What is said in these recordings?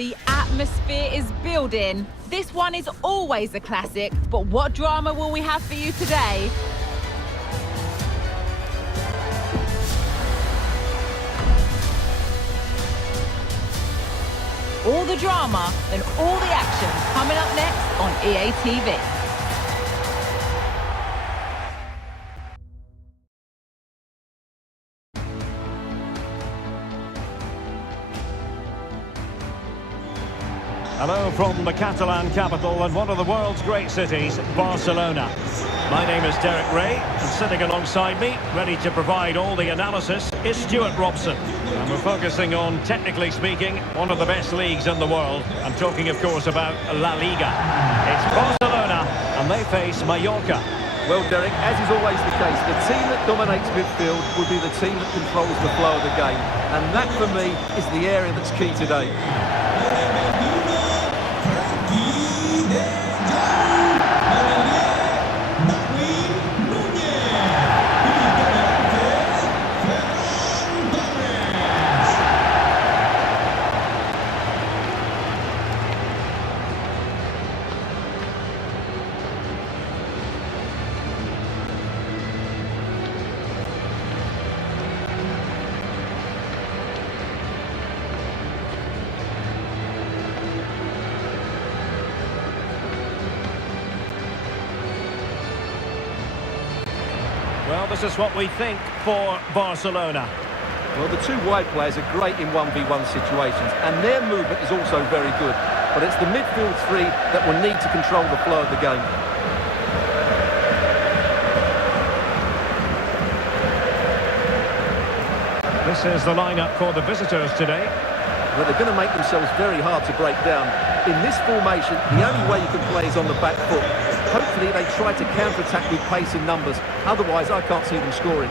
The atmosphere is building. This one is always a classic, but what drama will we have for you today? All the drama and all the action coming up next on EA TV. Hello from the Catalan capital and one of the world's great cities, Barcelona. My name is Derek Ray, and sitting alongside me, ready to provide all the analysis, is Stuart Robson. And we're focusing on, technically speaking, one of the best leagues in the world. I'm talking, of course, about La Liga. It's Barcelona, and they face Mallorca. Well, Derek, as is always the case, the team that dominates midfield will be the team that controls the flow of the game. And that, for me, is the area that's key today. Well, this is what we think for Barcelona. Well, the two wide players are great in 1v1 situations, and their movement is also very good. But it's the midfield three that will need to control the flow of the game. This is the lineup for the visitors today. But they're going to make themselves very hard to break down. In this formation, the only way you can play is on the back foot. Hopefully they try to counter-attack with pace and numbers. Otherwise, I can't see them scoring.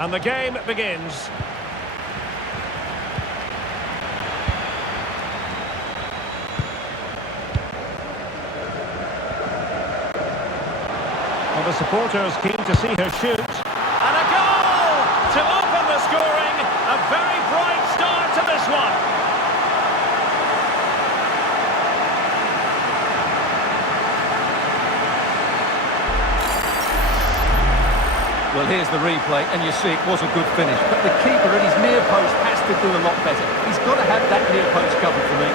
And the game begins. Well, the supporters keen to see her shoot. And a goal to open the scoring. A very bright start to this one. Well, here's the replay, and you see it was a good finish. But the keeper at his near post has to do a lot better. He's got to have that near post covered for me.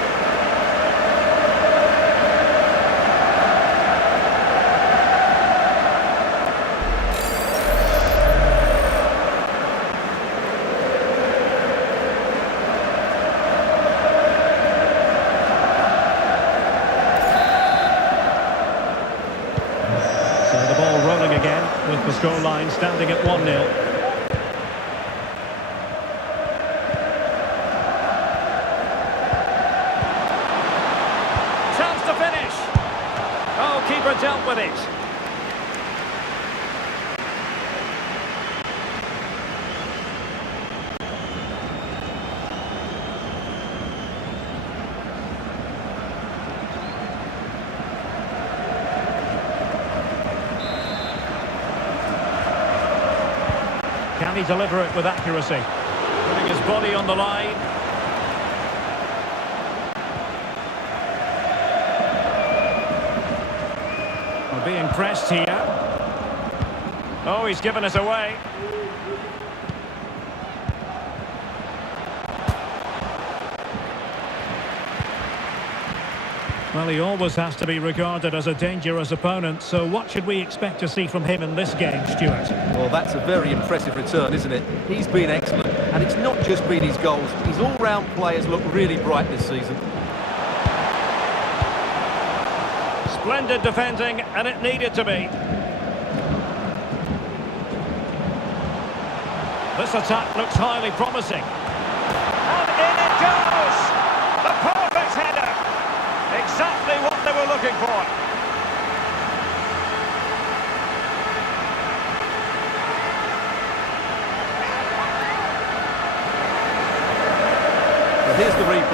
With the scoreline standing at 1-0. Chance to finish. Oh, keeper dealt with it. Can he deliver it with accuracy? Putting his body on the line. We're being pressed here. Oh, he's given us away. Well, he always has to be regarded as a dangerous opponent, so what should we expect to see from him in this game, Stuart? Well, that's a very impressive return, isn't it? He's been excellent, and it's not just been his goals. His all-round play has looked really bright this season. Splendid defending, and it needed to be. This attack looks highly promising. And in it goes! The perfect header! Exactly what they were looking for.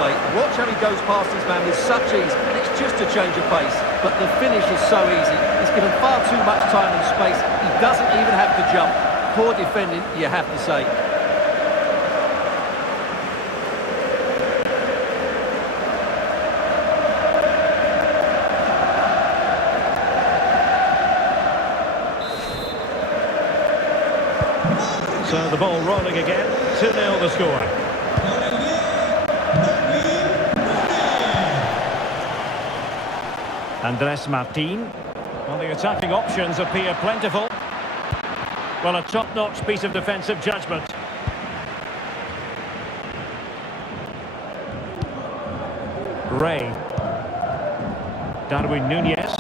say. Watch how he goes past his man with such ease, and it's just a change of pace. But the finish is so easy. He's given far too much time and space. He doesn't even have to jump. Poor defending, you have to say. So the ball rolling again, 2-0 the score. Andres Martin. Well, the attacking options appear plentiful. Well, a top-notch piece of defensive judgment. Ray. Darwin Núñez.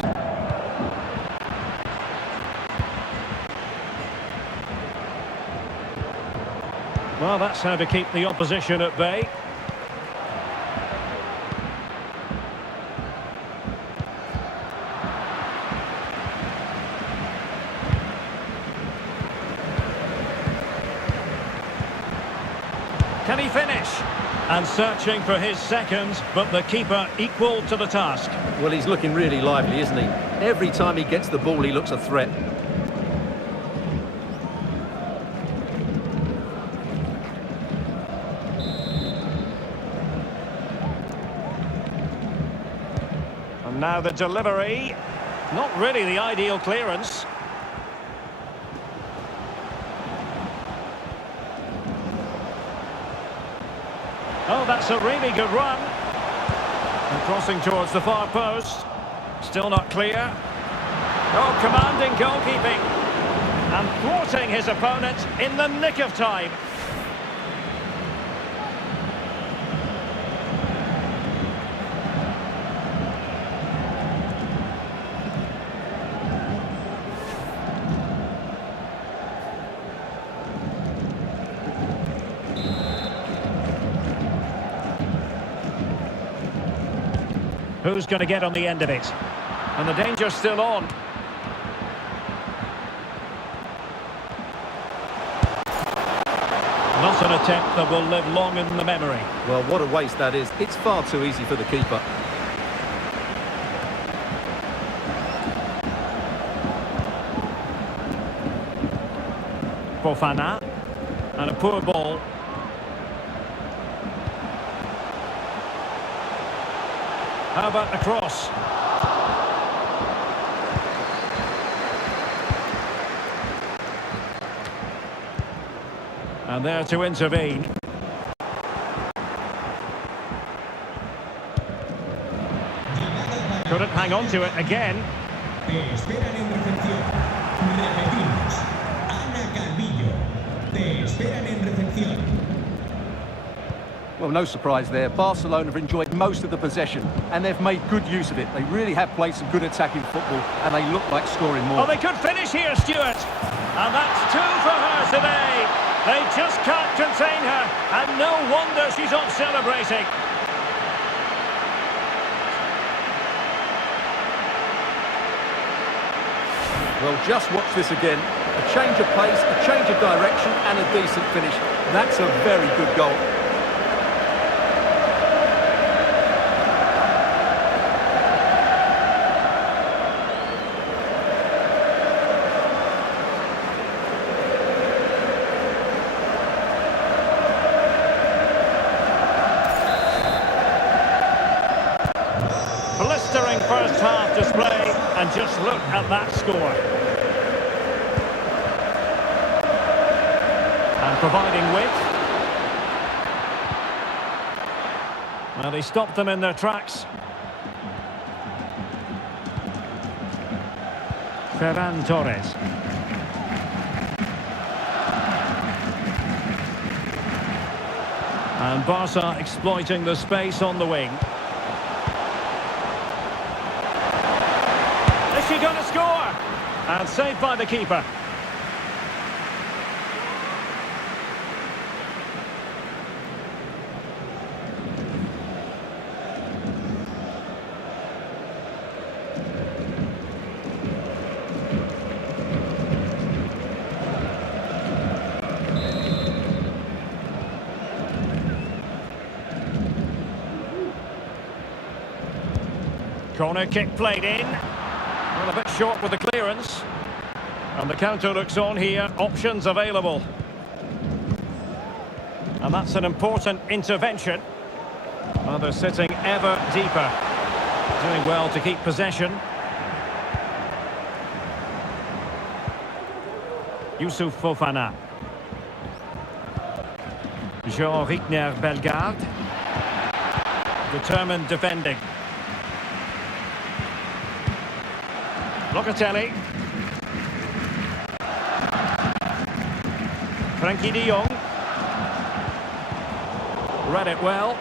Well, that's how to keep the opposition at bay. Can he finish? And searching for his second, but the keeper equal to the task. Well, he's looking really lively, isn't he? Every time he gets the ball, he looks a threat. And now the delivery. Not really the ideal clearance. Oh, that's a really good run. And crossing towards the far post. Still not clear. Oh, commanding goalkeeping. And thwarting his opponent in the nick of time. Who's going to get on the end of it? And the danger's still on. Not an attempt that will live long in the memory. Well, what a waste that is. It's far too easy for the keeper. Fofana. And a poor ball. How about the cross? And there to intervene. Couldn't hang on to it again. Well, no surprise there. Barcelona have enjoyed most of the possession, and they've made good use of it. They really have played some good attacking football, and they look like scoring more. Oh, they could finish here, Stuart. And that's 2 for her today. They just can't contain her, and no wonder she's off celebrating. Well, just watch this again. A change of pace, a change of direction, and a decent finish. That's a very good goal. Blistering first half display, and just look at that score. And providing width. Well, he stopped them in their tracks. Ferran Torres. And Barca exploiting the space on the wing. Is she going to score? And saved by the keeper. Corner kick played in. Well, a bit short with the clearance. And the counter looks on here. Options available. And that's an important intervention. Well, they're sitting ever deeper. Doing well to keep possession. Youssouf Fofana. Jean Rickner Bellegarde. Determined defending. Locatelli. Frankie de Jong. Read it well.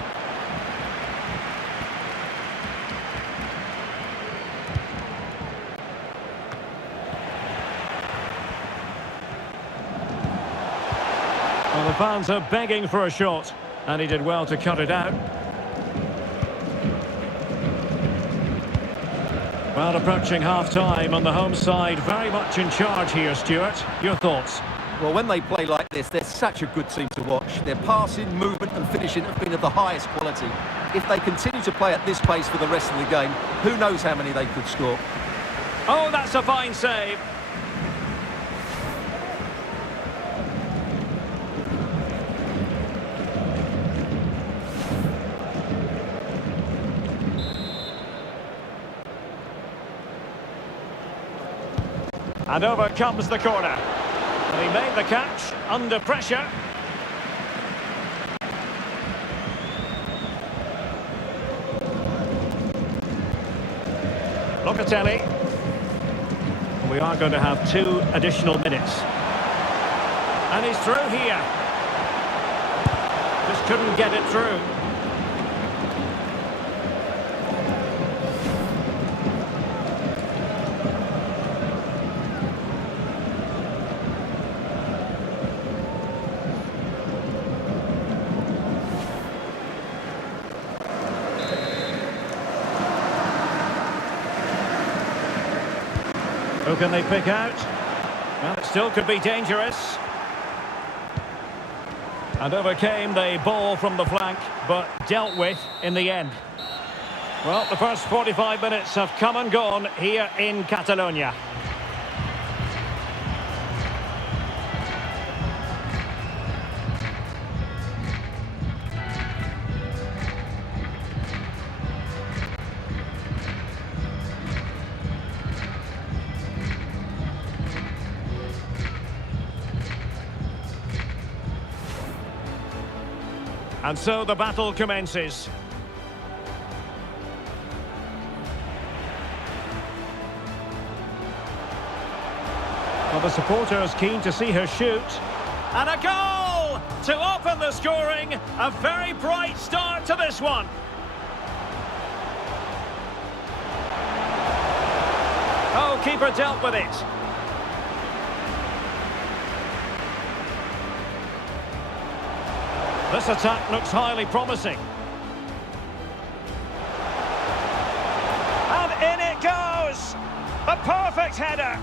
Well, the fans are begging for a shot, and he did well to cut it out. Well, approaching half-time on the home side, very much in charge here, Stuart. Your thoughts? Well, when they play like this, they're such a good team to watch. Their passing, movement and finishing have been of the highest quality. If they continue to play at this pace for the rest of the game, who knows how many they could score. Oh, that's a fine save. And over comes the corner. And he made the catch under pressure. Locatelli. We are going to have 2 additional minutes. And he's through here. Just couldn't get it through. Who can they pick out? Well, it still could be dangerous. And overcame the ball from the flank, but dealt with in the end. Well, the first 45 minutes have come and gone here in Catalonia. And so the battle commences. Well, the supporters keen to see her shoot. And a goal to open the scoring. A very bright start to this one. Oh, keeper dealt with it. This attack looks highly promising. And in it goes! The perfect header!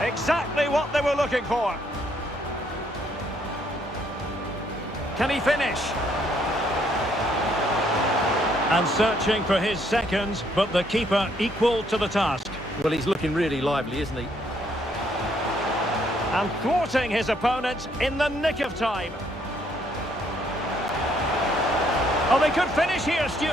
Exactly what they were looking for. Can he finish? And searching for his second, but the keeper equal to the task. Well, he's looking really lively, isn't he? And thwarting his opponent in the nick of time. Oh, they could finish here, Stuart.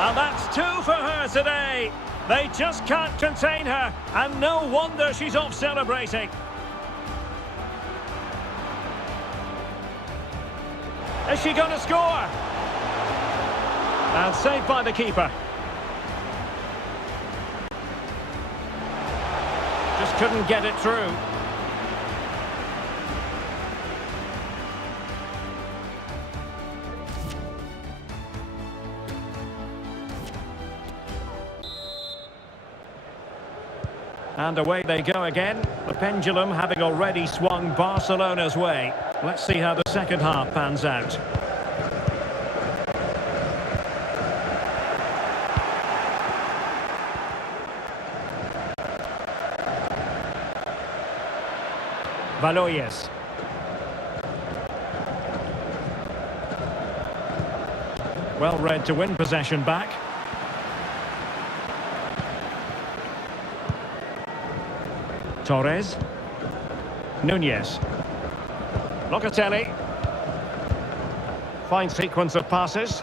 And that's 2 for her today. They just can't contain her, and no wonder she's off celebrating. Is she going to score? And saved by the keeper. Just couldn't get it through. And away they go again. The pendulum having already swung Barcelona's way. Let's see how the second half pans out. Valoyes. Well read to win possession back. Torres. Nunez. Locatelli. Fine sequence of passes.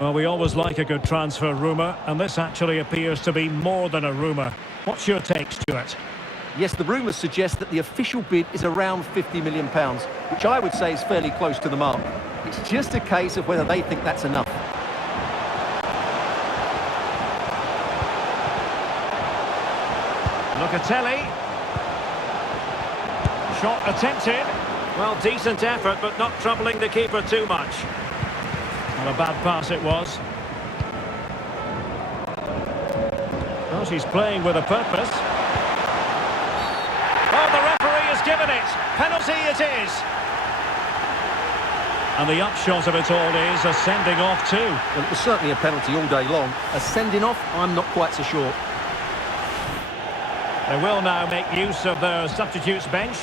Well, we always like a good transfer rumour, and this actually appears to be more than a rumour. What's your take, Stuart? Yes, the rumours suggest that the official bid is around £50 million, which I would say is fairly close to the mark. It's just a case of whether they think that's enough. Locatelli. Shot attempted. Well, decent effort, but not troubling the keeper too much. Well, a bad pass it was. Well, she's playing with a purpose. Oh, the referee has given it. Penalty it is. And the upshot of it all is a sending off too. Well, it was certainly a penalty all day long. A sending off, I'm not quite so sure. They will now make use of their substitutes bench.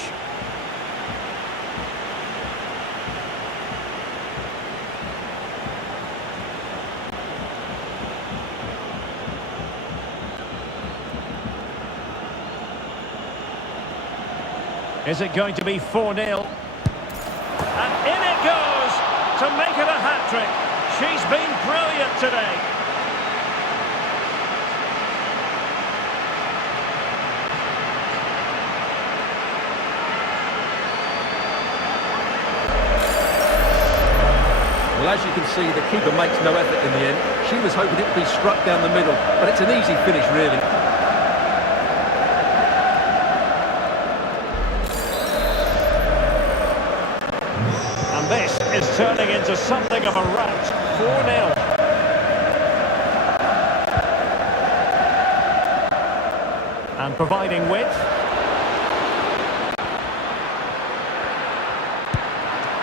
Is it going to be 4-0? And in it goes to make it a hat-trick. She's been brilliant today. Well, as you can see, the keeper makes no effort in the end. She was hoping it would be struck down the middle, but it's an easy finish, really. This is turning into something of a rout. 4-0. And providing width.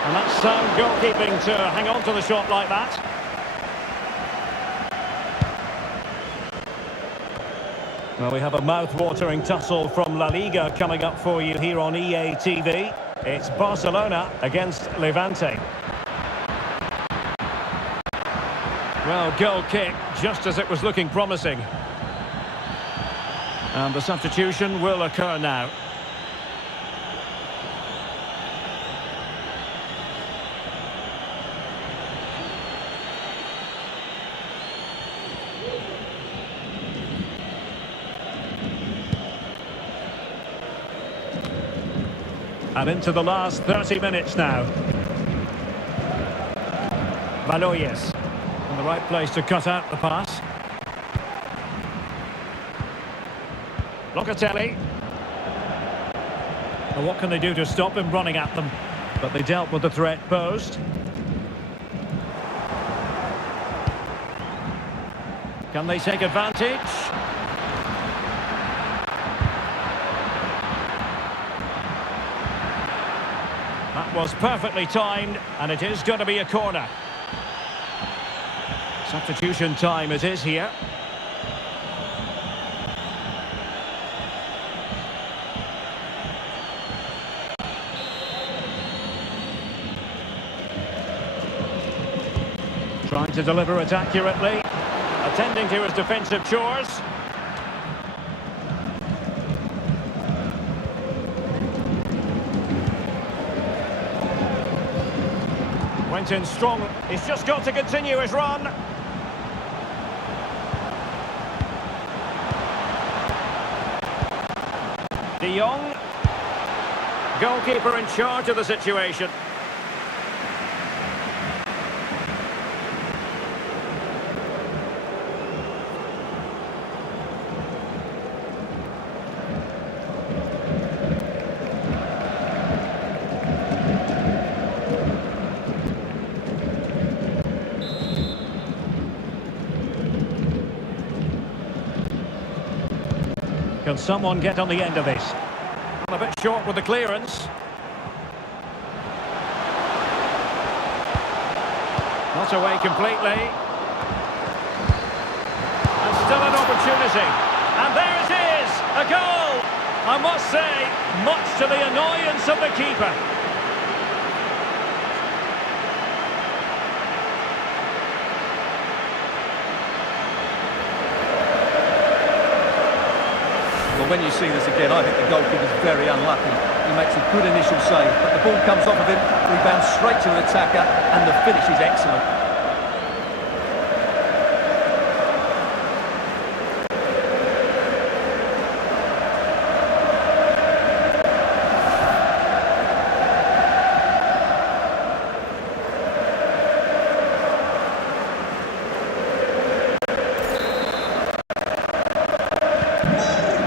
And that's sound goalkeeping to hang on to the shot like that. Well, we have a mouth-watering tussle from La Liga coming up for you here on EA TV. It's Barcelona against Levante. Well, goal kick, just as it was looking promising. And the substitution will occur now. And into the last 30 minutes now. Valoyes. In the right place to cut out the pass. Locatelli. Well, what can they do to stop him running at them? But they dealt with the threat posed. Can they take advantage? That was perfectly timed, and it is going to be a corner. Substitution time it is here. Trying to deliver it accurately, attending to his defensive chores. Went in strong. He's just got to continue his run. De Jong. Goalkeeper in charge of the situation. Can someone get on the end of this? A bit short with the clearance. Not away completely. And still an opportunity. And there it is! A goal! I must say, much to the annoyance of the keeper. Well, when you see this again, I think the goalkeeper's very unlucky. He makes a good initial save, but the ball comes off of him, rebounds straight to the attacker, and the finish is excellent.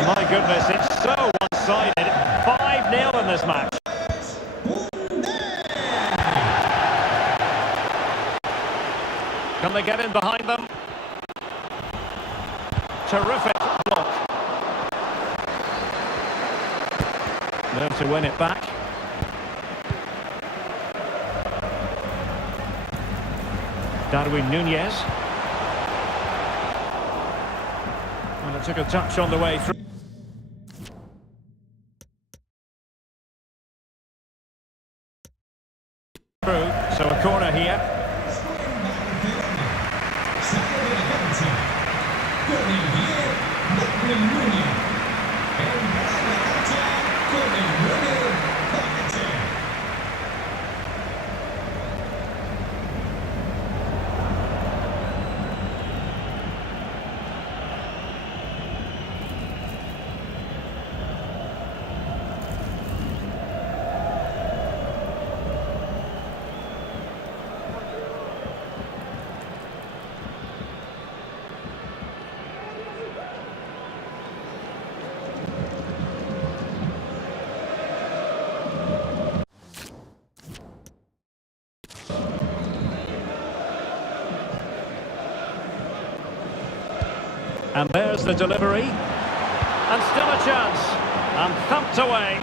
My goodness, it's so one-sided. 5-0 in this match. Can they get in behind them? Terrific block. There to win it back. Darwin Nunez. And it took a touch on the way through. So a corner here. And there's the delivery. And still a chance. And thumped away.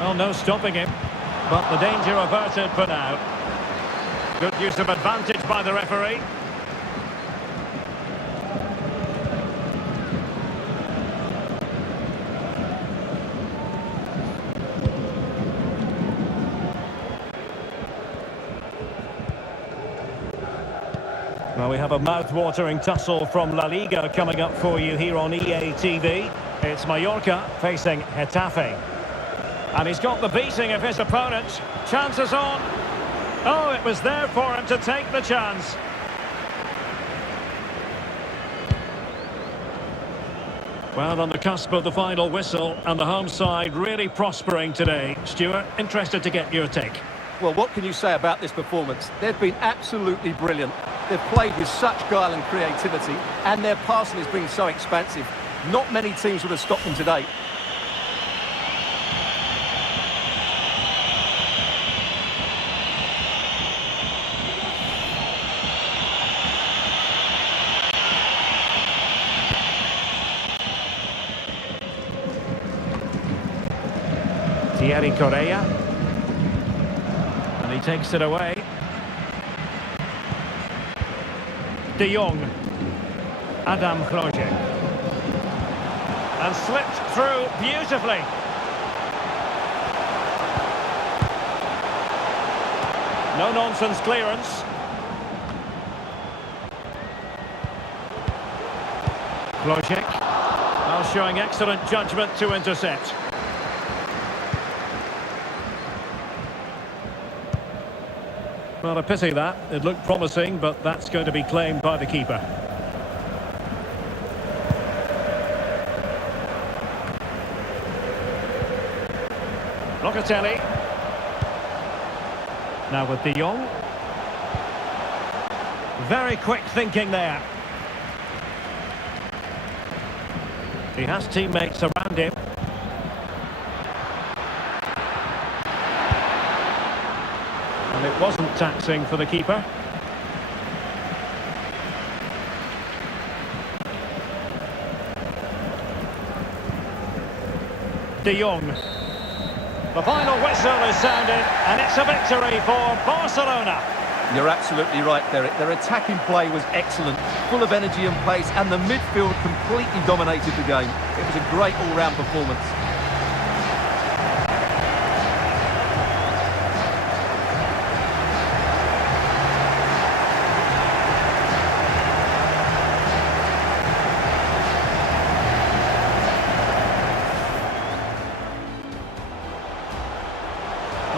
Well, no stopping him. But the danger averted for now. Good use of advantage by the referee. Well, we have a mouth-watering tussle from La Liga coming up for you here on EA TV. It's Mallorca facing Getafe. And he's got the beating of his opponent. Chances on. Oh, it was there for him to take the chance. Well, on the cusp of the final whistle, and the home side really prospering today. Stuart, interested to get your take. Well, what can you say about this performance? They've been absolutely brilliant. They've played with such guile and creativity, and their passing has been so expansive. Not many teams would have stopped them today. Thierry Correa. And he takes it away. De Jong. Adam Grozier. And slipped through beautifully. No-nonsense clearance. Laguage. Now showing excellent judgment to intercept. Well, a pity that. It looked promising, but that's going to be claimed by the keeper. Locatelli. Now with De Jong. Very quick thinking there. He has teammates around him. And it wasn't taxing for the keeper. De Jong. The final whistle is sounded, and it's a victory for Barcelona. You're absolutely right, Derek. Their attacking play was excellent, full of energy and pace, and the midfield completely dominated the game. It was a great all-round performance.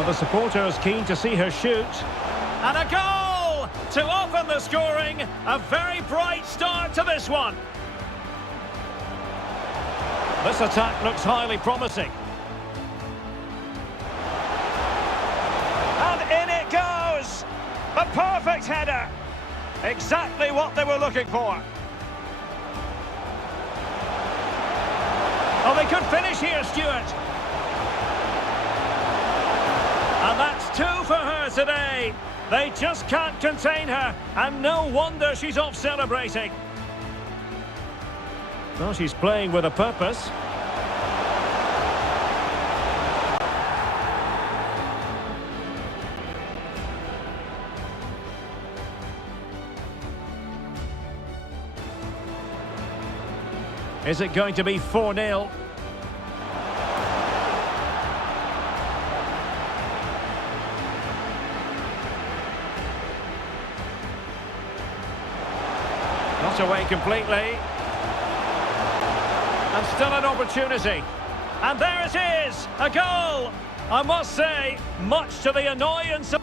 Well, the supporters keen to see her shoot. And a goal to open the scoring. A very bright start to this one. This attack looks highly promising. And in it goes! A perfect header! Exactly what they were looking for. Oh, they could finish here, Stuart. And that's 2 for her today. They just can't contain her, and no wonder she's off celebrating. Well, she's playing with a purpose. Is it going to be 4-0? Not away completely. And still an opportunity. And there it is, a goal! I must say, much to the annoyance of...